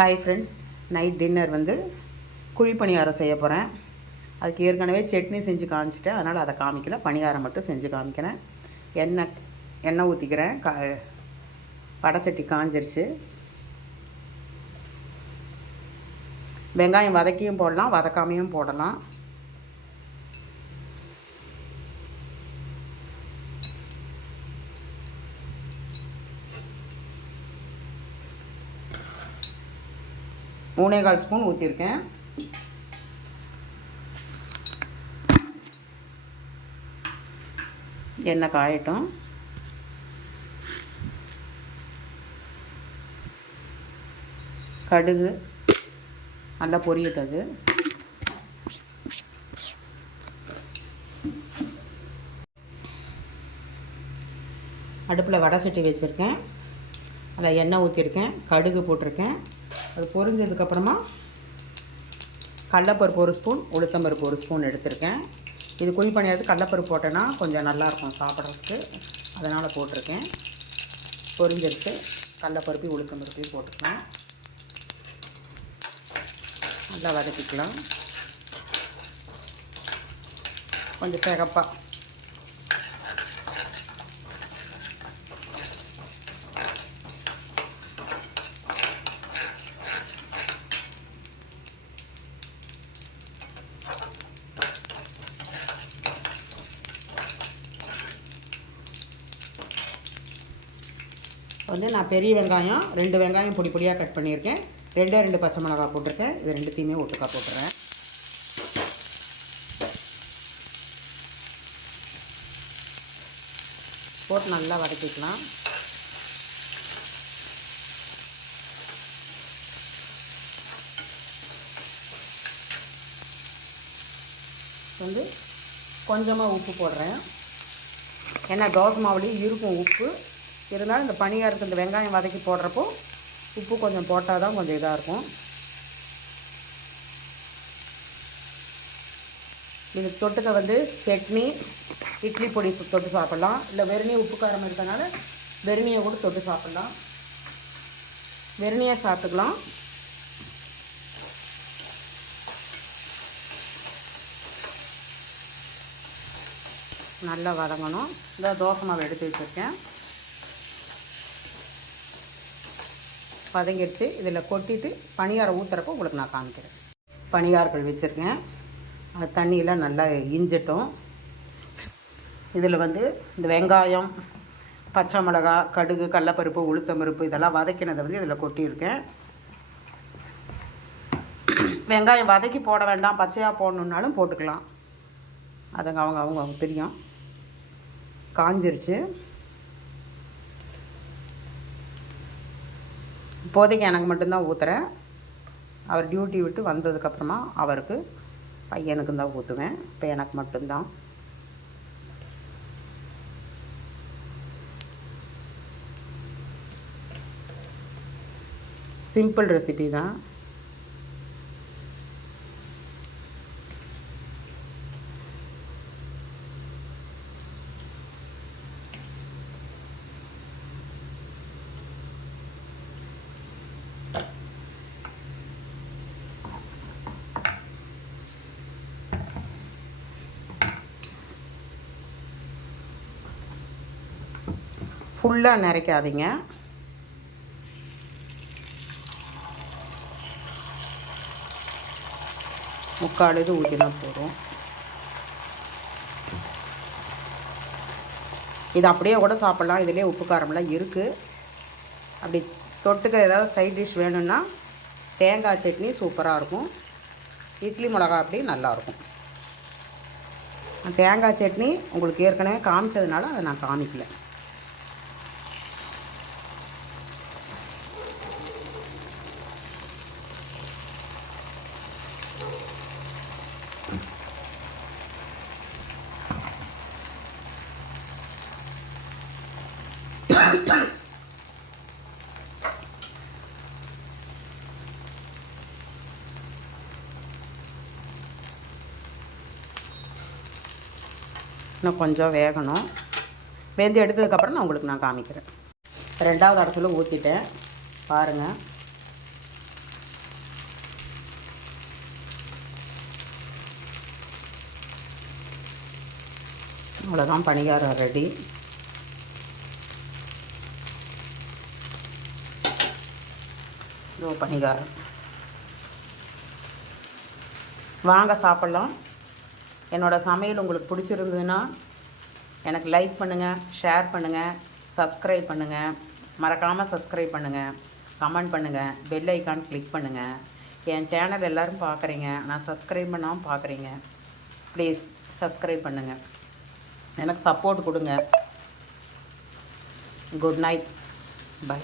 Hi friends, night dinner வந்து குழி பணியாரம் செய்ய போகிறேன். அதுக்கு ஏற்கனவே சட்னி செஞ்சு காமிச்சிட்டேன், அதனால் அதை காமிக்கல. பணியாரம் மட்டும் செஞ்சு காமிக்கிறேன். எண்ணெய் ஊற்றிக்கிறேன். வடை சட்டி காஞ்சிருச்சு. வெங்காயம் வதக்கியும் போடலாம், வதக்காமையும் போடலாம். மூணே கால் ஸ்பூன் ஊற்றிருக்கேன். எண்ணெய் காயட்டும். கடுகு நல்லா பொரியட்டது. அடுப்பில் வடை சட்டி வச்சுருக்கேன். அதில் எண்ணெய் ஊற்றிருக்கேன், கடுகு போட்டிருக்கேன். அது பொரிஞ்சதுக்கப்புறமா கடலப்பருப்பு ஒரு ஸ்பூன், உளுத்தம்பருப்பு ஒரு ஸ்பூன் எடுத்திருக்கேன். இது குழி பணியாரத்துக்கு கடலப்பருப்பு போட்டேன்னா கொஞ்சம் நல்லாயிருக்கும் சாப்பிட்றதுக்கு, அதனால் போட்டிருக்கேன். பொரிஞ்சிருச்சு. கடலப்பருப்பு உளுத்தம்பருப்பையும் போட்டுக்கலாம். நல்லா வதக்கிக்கலாம். கொஞ்சம் சிகப்பாக வந்து நான் பெரிய வெங்காயம் 2 வெங்காயம் பொடி பொடியாக கட் பண்ணியிருக்கேன். 2 பச்சை மிளகாய் போட்டிருக்கேன். இது ரெண்டுத்தையுமே ஒட்டுக்கா போட்டுறேன். போட்டு நல்லா வதக்கிக்கலாம். வந்து கொஞ்சமாக உப்பு போடுறேன். ஏன்னா தோசை மாவுலேயும் இருக்கும் உப்பு. இருந்தாலும் இந்த பணியாரத்துக்கு இந்த வெங்காயம் வதக்கி போடுறப்போ உப்பு கொஞ்சம் போட்டால் தான் கொஞ்சம் இதாக இருக்கும். இது தொட்டுக்க வந்து சட்னி, இட்லி பொடி தொட்டு சாப்பிட்லாம். இல்லை வெறுனி உப்பு காரம் இருக்கனால வெறுனியை கூட தொட்டு சாப்பிட்லாம். வெறுனியை சாப்பிட்டுக்கலாம். நல்லா வதங்கணும். இந்த தோசை மாவு எடுத்து வச்சுருக்கேன், வதங்கிடுச்சு. இதில் கொட்டிட்டு பணியாரம் ஊற்றுறப்போ உங்களுக்கு நான் காமிக்கிறேன். பணியாரங்கள் வச்சுருக்கேன், அது தண்ணியில் நல்லா இஞ்சட்டும். இதில் வந்து இந்த வெங்காயம், பச்சை மிளகா, கடுகு, கடலப்பருப்பு, உளுத்தம்பருப்பு இதெல்லாம் வதக்கினதை வந்து இதில் கொட்டியிருக்கேன். வெங்காயம் வதக்கி போட வேண்டாம், பச்சையாக போடணுன்னாலும் போட்டுக்கலாம். அதுங்க அவங்க தெரியும். காஞ்சிருச்சு. இப்போதைக்கு எனக்கு மட்டும்தான் ஊற்றுறேன். அவர் டியூட்டி விட்டு வந்ததுக்கப்புறமா அவருக்கு பையனுக்கு தான் ஊற்றுவேன். இப்போ எனக்கு மட்டும்தான். சிம்பிள் ரெசிபி தான். ஃபுல்லாக நிறைக்காதீங்க. முக்கால் இது ஊற்றினா போதும். இது அப்படியே கூட சாப்பிட்லாம். இதிலே உப்பு காரம்லாம் இருக்குது. அப்படி தொட்டுக்க ஏதாவது சைட் டிஷ் வேணும்னா தேங்காய் சட்னி சூப்பராக இருக்கும். இட்லி மிளகா அப்படி நல்லாயிருக்கும். தேங்காய் சட்னி உங்களுக்கு ஏற்கனவே காமிச்சதுனால அதை நான் காமிக்கல. இன்னும் கொஞ்சம் வேகணும். வெந்து எடுத்ததுக்கப்புறம் நான் உங்களுக்கு காமிக்கிறேன். 2வது அடசலும் ஊற்றிட்டேன் பாருங்கள். அவ்வளோதான், பணியாரம் ரெடி. இதோ பணியாரம். வாங்க சாப்பிட்லாம். என்னோடய சமையல் உங்களுக்கு பிடிச்சிருந்ததுன்னா எனக்கு லைக் பண்ணுங்கள், ஷேர் பண்ணுங்கள், சப்ஸ்கிரைப் பண்ணுங்கள். மறக்காமல் சப்ஸ்கிரைப் பண்ணுங்கள், கமெண்ட் பண்ணுங்கள், பெல் ஐக்கான் கிளிக் பண்ணுங்கள். என் சேனல் எல்லோரும் பார்க்குறீங்க, நான் சப்ஸ்கிரைப் பண்ணாமல் பார்க்குறீங்க. ப்ளீஸ் சப்ஸ்கிரைப் பண்ணுங்கள், எனக்கு சப்போர்ட் கொடுங்க. Good night, by.